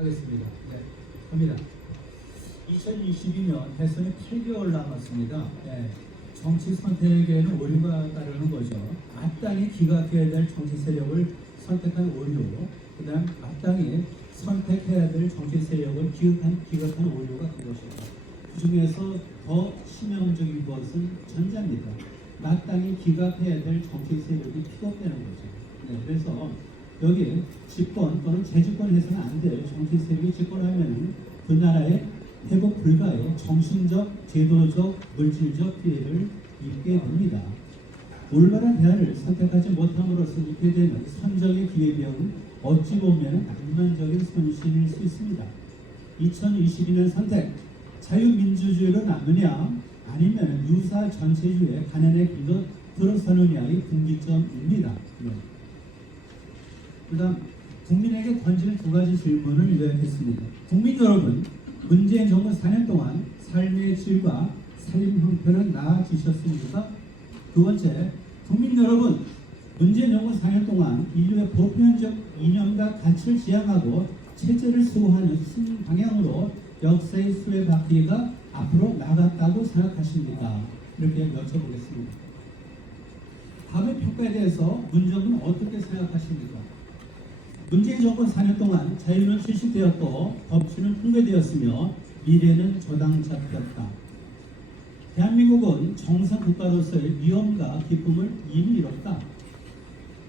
하겠습니다. 네, 갑니다. 2022년 대선이 8개월 남았습니다. 네, 정치 선택에는 오류가 따르는 거죠. 마땅히 기각해야 될 정치 세력을 선택한 오류, 그 다음 마땅히 선택해야 될 정치 세력을 기각한 오류가 된 것입니다. 그 중에서 더 치명적인 것은 전자입니다. 마땅히 기각해야 될 정치 세력이 피격되는 거죠. 네, 그래서 여기 집권 또는 재집권해서는 안 될 정치 세력이 집권하면 그 나라의 회복 불가의 정신적, 제도적, 물질적 피해를 입게 됩니다. 올바른 대안을 선택하지 못함으로써 입게 되는 선적의 기회비용은 어찌 보면 낭만적인 손실일 수 있습니다. 2022년 선택, 자유민주주의로 남느냐 아니면 유사 전체주의의 간연의 길로 들어서느냐의 분기점입니다. 그 다음 국민에게 던지는 두 가지 질문을 요약했습니다. 국민 여러분, 문재인 정부 4년 동안 삶의 질과 살림 형편은 나아지셨습니까? 두 번째, 국민 여러분, 문재인 정부 4년 동안 인류의 보편적 이념과 가치를 지향하고 체제를 수호하는 신방향으로 역사의 수레바퀴가 앞으로 나갔다고 생각하십니까? 이렇게 여쭤보겠습니다. 다음의 평가에 대해서 문정부는 어떻게 생각하십니까? 문재인 정권 4년 동안 자유는 실시되었고 법치는 붕괴되었으며 미래는 저당 잡혔다. 대한민국은 정상 국가로서의 위엄과 기쁨을 이미 잃었다.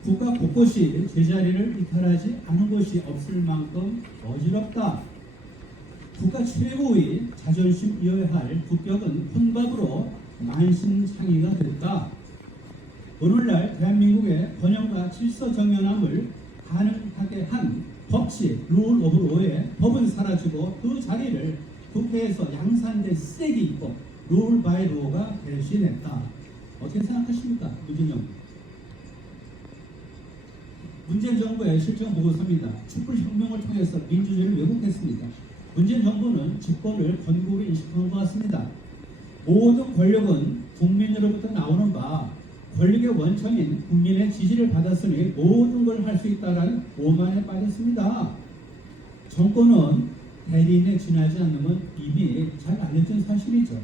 국가 곳곳이 제자리를 이탈하지 않은 곳이 없을 만큼 어지럽다. 국가 최고의 자존심 이어야 할 국격은 혼밥으로 만신창이가 됐다. 오늘날 대한민국의 번영과 질서 정연함을 가능하게 한 법치, 룰 오브 로의 법은 사라지고 그 자리를 국회에서 양산된 쓰레기 입법, 룰 바이 로가 대신했다. 어떻게 생각하십니까? 문재인 정부의 실정 보고서입니다. 촛불혁명을 통해서 민주주의를 왜곡했습니다. 문재인 정부는 집권을 건국으로 인식한 것 같습니다. 모든 권력은 국민으로부터 나오는 바 권력의 원천인 국민의 지지를 받았으니 모든 걸 할 수 있다는 오만에 빠졌습니다. 정권은 대리인에 지나지 않는 건 이미 잘 알려진 사실이죠.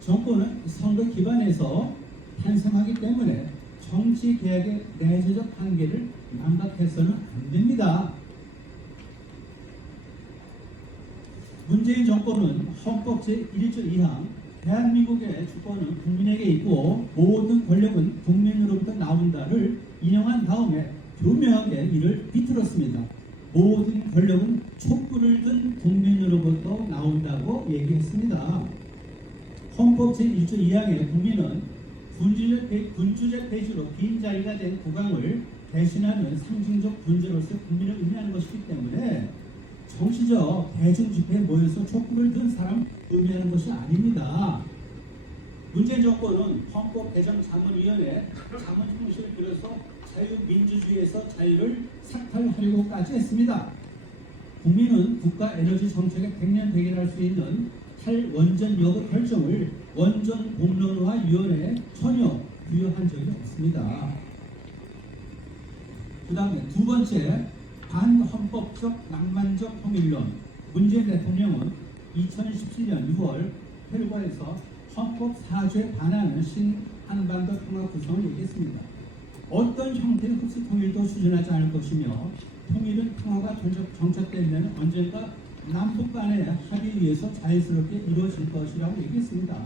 정권은 선거 기반에서 탄생하기 때문에 정치 개혁의 내재적 한계를 망각해서는 안 됩니다. 문재인 정권은 헌법 제1조 2항 대한민국의 주권은 국민에게 있고 모든 권력은 국민으로부터 나온다를 인용한 다음에 교묘하게 이를 비틀었습니다. 모든 권력은 촛불을 든 국민으로부터 나온다고 얘기했습니다. 헌법 제1조 2항의 국민은 군주적 폐지로 빈자리가 된 국왕을 대신하는 상징적 존재로서 국민을 의미하는 것이기 때문에 정치적 대중 집회에 모여서 촛불을 든 사람 의미하는 것이 아닙니다. 문재인 정권은 헌법 개정 자문위원회 자문 총실을 빌어서 자유민주주의에서 자유를 삭탈하려고까지 했습니다. 국민은 국가 에너지 정책의 백년 대결할 수 있는 탈원전 여부 결정을 원전 공론화위원회에 전혀 부여한 적이 없습니다. 그 다음에 두 번째, 반헌법적 낭만적 통일론. 문재인 대통령은 2017년 6월 페루바에서 헌법 4조에 반하는 신한반도 통합 구성을 얘기했습니다. 어떤 형태의 흡수 통일도 추진하지 않을 것이며 통일은 평화가 정착되면 언젠가 남북 간의 합의에 의해서 자연스럽게 이루어질 것이라고 얘기했습니다.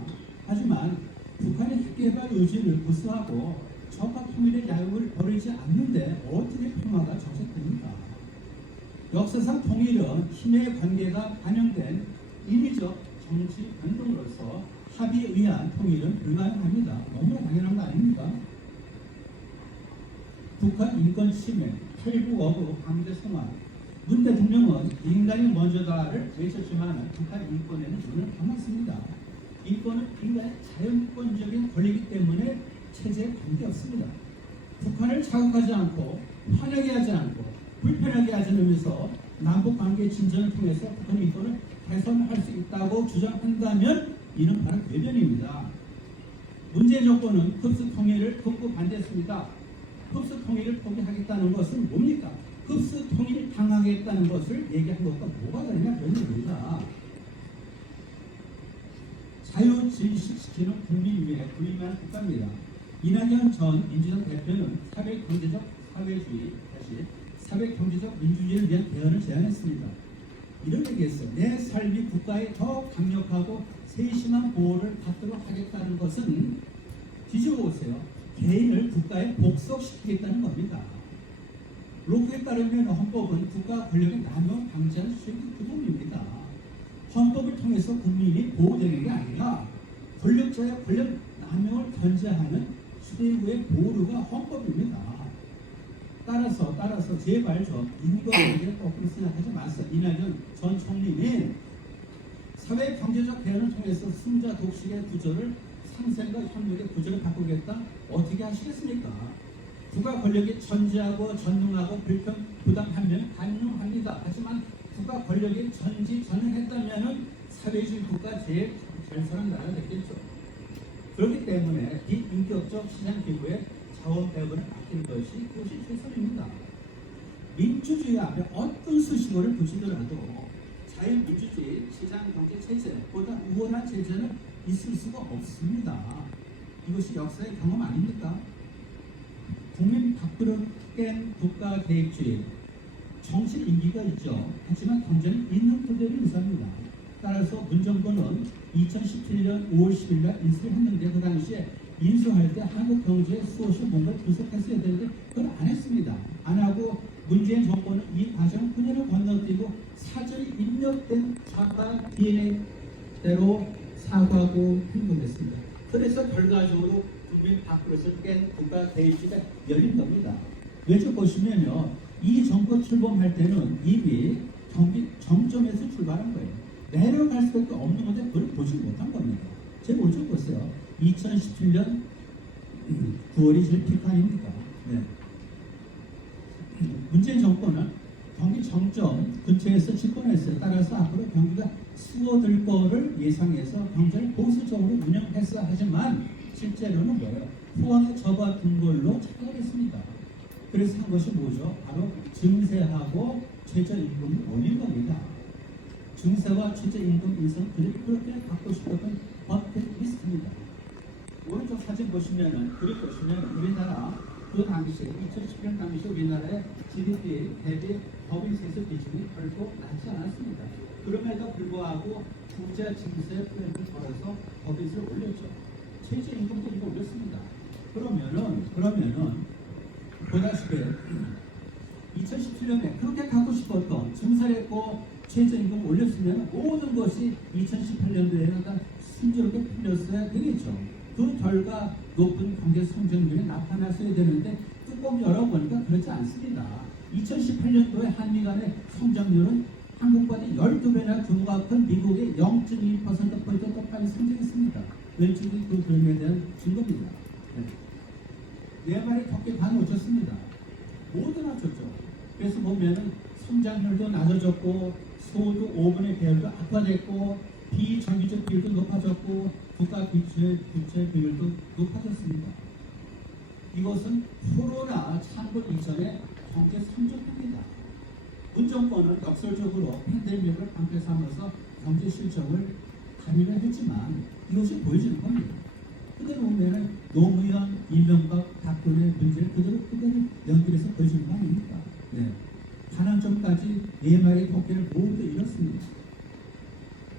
하지만 북한의 핵개발 의지를 무시하고 적과 통일의 야욕을 버리지 않는데 어떻게 평화가 정착됩니까? 역사상 통일은 힘의 관계가 반영된 인위적 정치 변동으로서 합의에 의한 통일은 불가능합니다. 너무나 당연한 거 아닙니까? 북한 인권 침해, 탈북 어부, 강제 송환. 문 대통령은 인간이 먼저다를 외쳤지만 북한 인권에는 눈을 감았습니다. 인권은 인간의 자연권적인 권리이기 때문에 체제에 관계없습니다. 북한을 자극하지 않고 화나게 하지 않고 불편하게 하지 않으면서 남북관계 진전을 통해서 북한 인권을 개선할 수 있다고 주장한다면 이는 바로 외변입니다. 문재인 정권은 흡수 통일을 극구 반대했습니다. 흡수 통일을 포기하겠다는 것은 뭡니까? 흡수 통일 당하겠다는 것을 얘기한 것과 뭐가 다르냐 그런 얘기입니다. 자유 질식시키는 국민 위에 군림한 국가입니다. 이낙연 전 민주당 대표는 사회 경제적 민주주의를 위한 대안을 제안했습니다. 이런 얘기했어요. 내 삶이 국가에 더 강력하고 세심한 보호를 받도록 하겠다는 것은 뒤집어 보세요. 개인을 국가에 복속시키겠다는 겁니다. 로크에 따르면 헌법은 국가 권력의 남용 방지하는 수행의 규범입니다. 헌법을 통해서 국민이 보호되는 게 아니라 권력자의 권력 남용을 견제하는 수뇌부의 보호가 헌법입니다. 따라서 제발 좀 인권에게 거꾸로 생각하지 마세요. 이낙연 전 총리는 사회 경제적 대안을 통해서 승자 독식의 구조를 상생과 협력의 구조를 바꾸겠다. 어떻게 하시겠습니까? 국가 권력이 전지하고 전능하고 불평 부담하면 간용합니다. 하지만 국가 권력이 전지전능했다면은 사회주의 국가 제일 잘 사는 나라가 됐겠죠. 그렇기 때문에 비인격적 시장 기구에 자원 배분을 아끼는 그것이 최선입니다. 민주주의 앞에 어떤 수식어를 붙이더라도 자유민주주의 시장 경제 체제보다 우월한 체제는 있을 수가 없습니다. 이것이 역사의 경험 아닙니까? 국민 밥그릇 깬 국가 계획주의, 정치 임기가 있죠. 하지만 경제는 있는 그대로 유사합니다. 따라서 문정권은 2017년 5월 10일 날 인수를 했는데 그 당시에 인수할 때 한국 경제에 수없이 뭔가를 분석했어야 되는데 그걸 안 했습니다. 안 하고 문재인 정권은 이 과정을 그대로 건너뛰고 사전에 입력된 좌파 DNA대로 사과하고 행동했습니다. 그래서 결과적으로 국민 밥그릇을 깬 국가 대입지가 열린 겁니다. 왼쪽 보시면요, 이 정권 출범할 때는 이미 경기 정점에서 출발한 거예요. 내려갈 수밖에 없는 건데 그걸 보지 못한 겁니다. 제 오른쪽 보세요. 2017년 9월이 제일 피크 아닙니까? 네. 문재인 정권은 경기 정점 근처에서 집권했어요. 따라서 앞으로 경기가 수어들 거를 예상해서 경제를 보수적으로 운영했어 하지만 실제로는 뭐예요? 후황에 접어든 걸로 착각했습니다. 그래서 한 것이 뭐죠? 바로 증세하고 최저임금을 올린 겁니다. 증세와 최저임금 인상 그렇게 갖고 싶었던 버킷리스트입니다. 오른쪽 사진 보시면은 그림 보시면 우리나라 그 당시에 2010년 당시 우리나라의 GDP 대비 법인 세수 비중이 결코 낮지 않았습니다. 그럼에도 불구하고 국제 증세 플랜을 걸어서 법인세를 올렸죠. 최저임금도 이거 올렸습니다. 그러면은 보다시피 2017년에 그렇게 갖고 싶었던 증세를 했고 최저임금 올렸으면 모든 것이 2018년도에는 순조롭게 풀렸어야 되겠죠. 그 결과 높은 경제 성장률이 나타났어야 되는데 뚜껑 열어보니까 그렇지 않습니다. 2018년도에 한미 간의 성장률은 한국보다 12배나 규모가 큰 미국의 0.2%포인트 더 빨리 성장했습니다. 왼쪽이 그 그림에 대한 증거입니다. 네 말이 덕게 반 놓쳤습니다. 모두 낮췄죠. 그래서 보면은 성장률도 낮아졌고 소득 5분의 배율도 악화됐고 비정기적 비율도 높아졌고 국가 부채 비율도 높아졌습니다. 이것은 코로나 창궐 이전의 경제 성적입니다. 문정권은 역설적으로 팬데믹을 방패 삼아서 경제 실정을 가미를 했지만 이것이 보여지는 겁니다. 그대로 보면 노무현, 이명박, 박근혜 문제를 그대로 연결해서 보여주는 거 아닙니까? 네. 반환점까지 네 마리의 토끼를 모두 잃었습니다.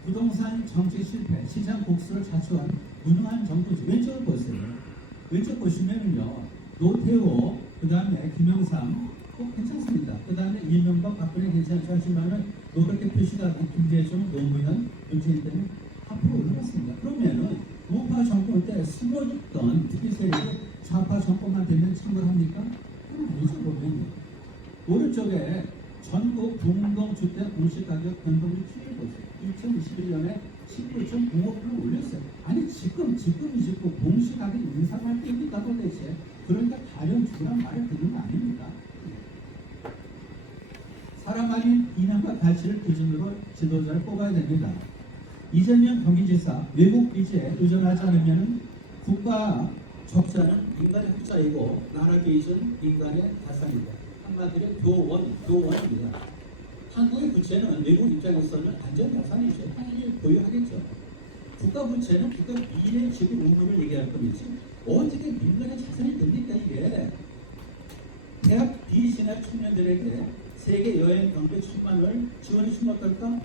부동산 정책 실패, 시장 곡수를 자초한 무능한 정부지. 왼쪽을 보세요. 왼쪽 보시면은요, 노태우, 그 다음에 김영삼, 괜찮습니다. 그 다음에 이명박, 박근혜 괜찮죠 하지만은 노랗게 표시가 된 김대중, 노무현, 문재인 때는 앞으로 올라갔습니다. 그러면은 우파 정권 때 숨어있던 특히 세력이 좌파 정권만 되면 참관합니까? 그건 아니죠, 보면. 오른쪽에 전국 공동주택 공시가격 변동률 추이를 보세요. 2021년에 19.05% 올렸어요. 아니 지금이 공시가격 인상할 때입니까 도대체? 그러니까 가령 주란 말을 듣는 거 아닙니까? 사람 아닌 인함과 가치를 기준으로 지도자를 뽑아야 됩니다. 이재명 경기지사 외국 빚에 의존하지 않으면 국가 적자는 인간의 흑자이고 나라 빚은 인간의 자산입니다. 한마디로 교원입니다. 한국의 부채는 외국 입장에서는 안전자산이죠. 당연히 보유하겠죠. 국가 부채는 국가 미래 지급 의무를 얘기할 뿐이지 어떻게 민간의 자산이 됩니까 이게. 대학 비신학 청년들에게 세계 여행 경비 1,000만 원을 지원해 주면 어떨까?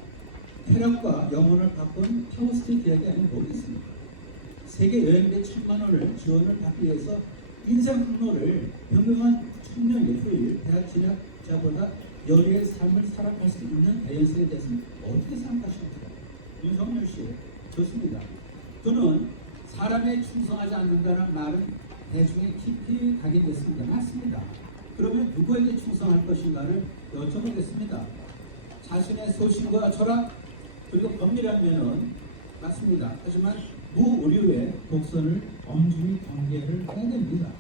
쾌락과 영혼을 바꾼 파워스트리트 이야기 아니면 뭐겠습니까? 세계 여행비 1,000만 원을 지원을 받기 위해서 인생 항로를 변경한 청년의 후일 대학 진학자보다 여리의 삶을 살아갈 수 있는 대연성에 대해서는 어떻게 생각하십니까? 윤석열 씨, 좋습니다. 그는 사람에 충성하지 않는다는 말은 대중에 깊이 각인됐습니다. 맞습니다. 그러면 누구에게 충성할 것인가를 여쭤보겠습니다. 자신의 소신과 철학 그리고 법리라면은 맞습니다. 하지만 무의료의 독선을 엄중히 경계를 해야 됩니다.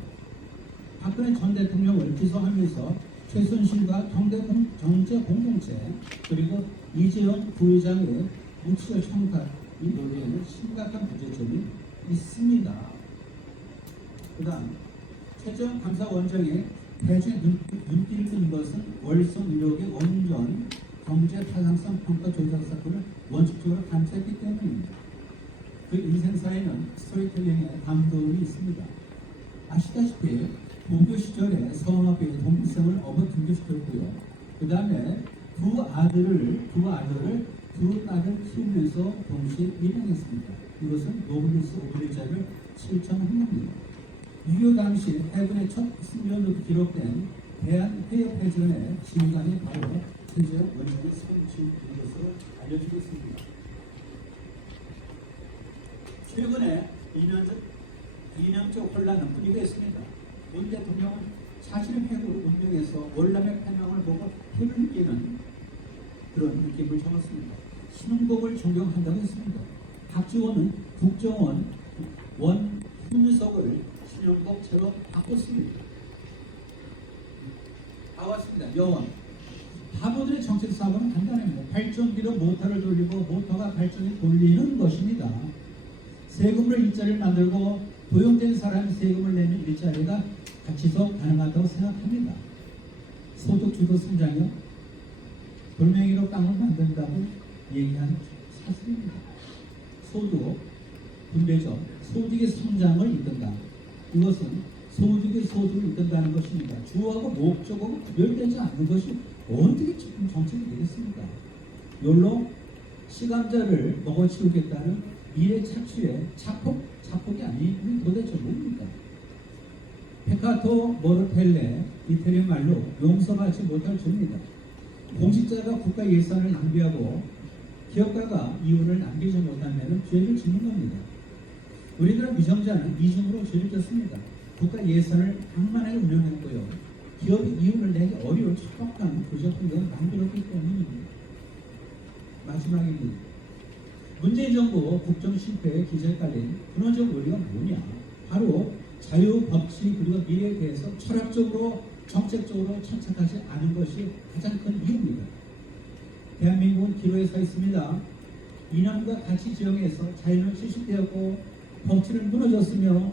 박근혜 전 대통령을 기소하면서 최순실과 경제 공동체 그리고 이재용 부회장의 묵시적 청탁 이 논의에는 심각한 문제점이 있습니다. 그 다음 최종 감사원장의 대중의 눈길을 끄는 것은 월성 의료계 원전 경제 타당성 평가 조작 사건을 원칙적으로 감시했기 때문입니다. 그 인생사에는 스토리텔링의 담론이 있습니다. 아시다시피 동교 시절에 서원업의 동기성을 어버 등교시켰고요. 그 다음에 두 아들을 두 딸을 키우면서 동시에 입양했습니다. 이것은 노블리스 오브리자를 실천한 겁니다. 6.25 당시 해군의 첫 승전으로 기록된 대한해협해전의 지휘관이 바로 최재형 원장의 선출인 것으로 알려지고 있습니다. 최근에 이념적 혼란은 뿐이고 있습니다. 문 대통령은 자신의 핵으로 운명해서 월남의 패망을 보고 힘을 느끼는 그런 느낌을 적었습니다. 신흥복을 존경한다고 했습니다. 박지원은 국정원 원 훈석을 신흥복체로 바꿨습니다. 다 왔습니다. 여원. 바보들의 정책 사고는 간단합니다. 발전기로 모터를 돌리고 모터가 발전이 돌리는 것입니다. 세금으로 일자리를 만들고 도용된 사람이 세금을 내는 일자리가 지속 가능하다고 생각합니다. 소득주도 성장이요. 돌멩이로 땅을 만든다고 얘기하는 사실입니다. 소득, 분배적, 소득의 성장을 이끈다. 이것은 소득의 소득을 이끈다는 것입니다. 주어하고 목적하고 구별되지 않는 것이 어떻게 지금 정책이 되겠습니까? 욜로 시감자를 먹어치우겠다는 미래 착취의 자폭이 아닌 도대체 뭡니까? 페카토 모르텔레 이태리 말로 용서받지 못할 죄입니다. 공직자가 국가 예산을 낭비하고 기업가가 이윤을 남기지 못하면 죄를 짓는 겁니다. 우리나라 위정자는 이중으로 죄를 졌습니다. 국가 예산을 방만하게 운영했고요. 기업이 이윤을 내기 어려운 척박한 부적분을 만들었기 때문입니다. 마지막입니다. 문재인 정부 국정 실패의 기저에 깔린 근원적 원리가 뭐냐? 바로 자유, 법치, 그리고 미래에 대해서 철학적으로, 정책적으로 천착하지 않은 것이 가장 큰 이유입니다. 대한민국은 기로에 서 있습니다. 이념과 가치 지형에서 자유는 실시되었고 법치는 무너졌으며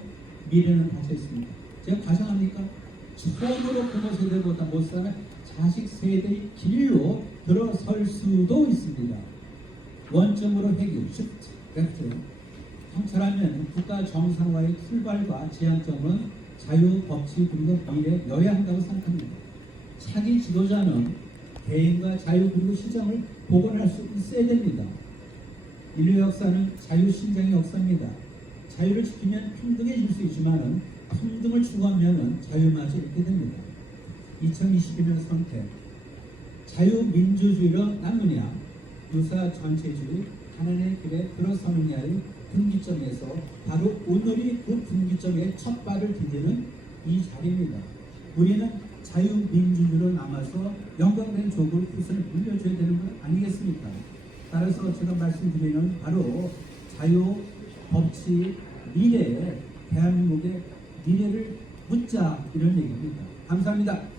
미래는 닫혀 있습니다. 제가 과장합니까? 처음으로 부모 세대보다 못 사는 자식 세대의 길로 들어설 수도 있습니다. 원점으로 해결, 쉽트, 성찰하면 국가 정상화의 출발과 지향점은 자유, 법치, 그리고 미래여야 한다고 생각합니다. 차기 지도자는 개인과 자유 그리고 시장을 복원할 수 있어야 됩니다. 인류 역사는 자유 신장의 역사입니다. 자유를 지키면 평등해질 수 있지만 평등을 추구하면 자유마저 잃게 됩니다. 2022년 선택, 자유민주주의로 남느냐, 유사 전체주의, 하나님의 길에 들어서느냐의 분기점에서 바로 오늘이 그 분기점에 첫 발을 디디는 이 자리입니다. 우리는 자유민주주의로 남아서 영광된 조국을 후손에 물려줘야 되는 것 아니겠습니까? 따라서 제가 말씀드리는 바로 자유, 법치, 미래에 대한민국의 미래를 묻자 이런 얘기입니다. 감사합니다.